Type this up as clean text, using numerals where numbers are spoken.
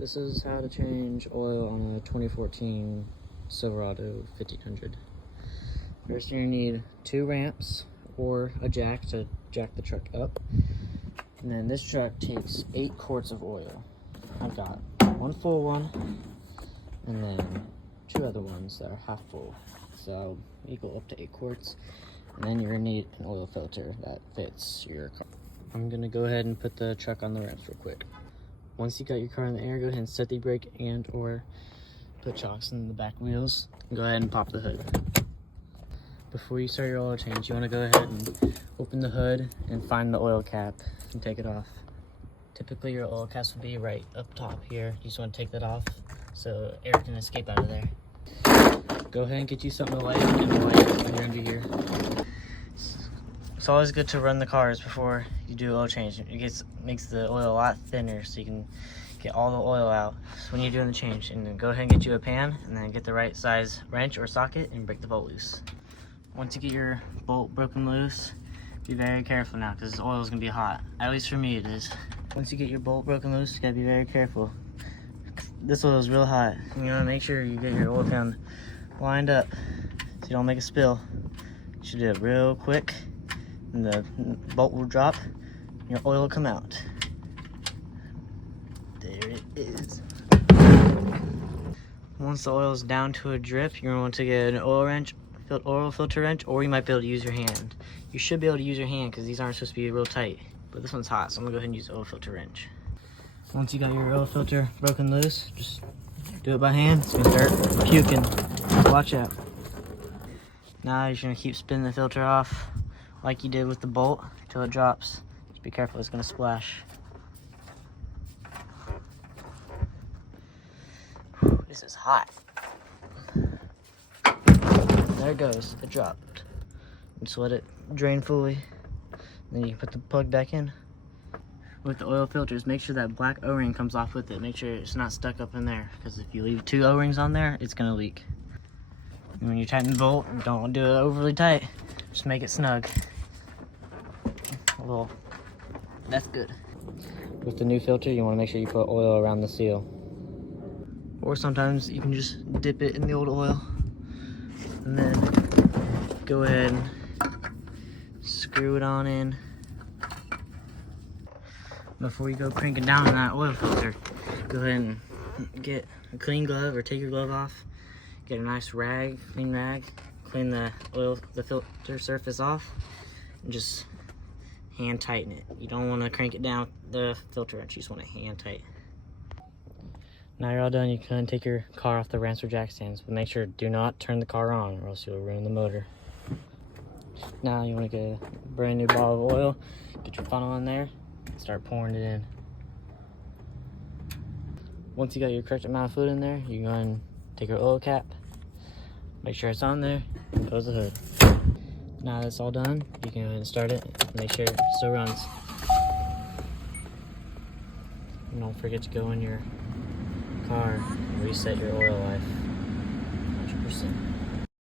This is how to change oil on a 2014 Silverado 1500. First you're going to need 2 ramps or a jack to jack the truck up. And then this truck takes 8 quarts of oil. I've got 1 full one and then 2 other ones that are half full. So equal up to 8 quarts. And then you're going to need an oil filter that fits your car. I'm going to go ahead and put the truck on the ramps real quick. Once you got your car in the air, go ahead and set the brake and or put chocks in the back wheels. And go ahead and pop the hood. Before you start your oil change, you want to go ahead and open the hood and find the oil cap and take it off. Typically your oil caps will be right up top here. You just want to take that off so air can escape out of there. Go ahead and get you something to light and light when you're under here. It's always good to run the cars before you do oil change. It makes the oil a lot thinner so you can get all the oil out when you're doing the change. And then go ahead and get you a pan and then get the right size wrench or socket and break the bolt loose. Once you get your bolt broken loose, be very careful now because this oil is going to be hot. At least for me it is. Once you get your bolt broken loose, you got to be very careful. This oil is real hot. You want to make sure you get your oil pan lined up so you don't make a spill. You should do it real quick. And the bolt will drop, and your oil will come out. There it is. Once the oil is down to a drip, you're going to want to get an oil filter wrench, or you might be able to use your hand. You should be able to use your hand because these aren't supposed to be real tight, but this one's hot, so I'm going to go ahead and use the oil filter wrench. Once you got your oil filter broken loose, just do it by hand. It's going to start puking. Watch out. Now you're just going to keep spinning the filter off like you did with the bolt until it drops. Just be careful, it's gonna splash. Whew, this is hot. There it goes, it dropped. Just let it drain fully. Then you can put the plug back in. With the oil filters, make sure that black O-ring comes off with it. Make sure it's not stuck up in there, because if you leave 2 O-rings on there, it's gonna leak. And when you tighten the bolt, don't do it overly tight. Just make it snug. Well, that's good. With the new filter, you want to make sure you put oil around the seal. Or sometimes you can just dip it in the old oil. And then go ahead and screw it on in. Before you go cranking down on that oil filter, go ahead and get a clean glove or take your glove off. Get a nice rag, clean rag. Clean the filter surface off and just hand tighten it. You don't want to crank it down with the filter wrench, you just want to hand tighten. Now you're all done, you can take your car off the ramps or jack stands, but make sure do not turn the car on or else you'll ruin the motor. Now you want to get a brand new bottle of oil, get your funnel in there, and start pouring it in. Once you got your correct amount of fluid in there, you can go ahead and take your oil cap, make sure it's on there, and close the hood. Now that's all done, you can go ahead and start it, make sure it still runs. And don't forget to go in your car and reset your oil life 100%.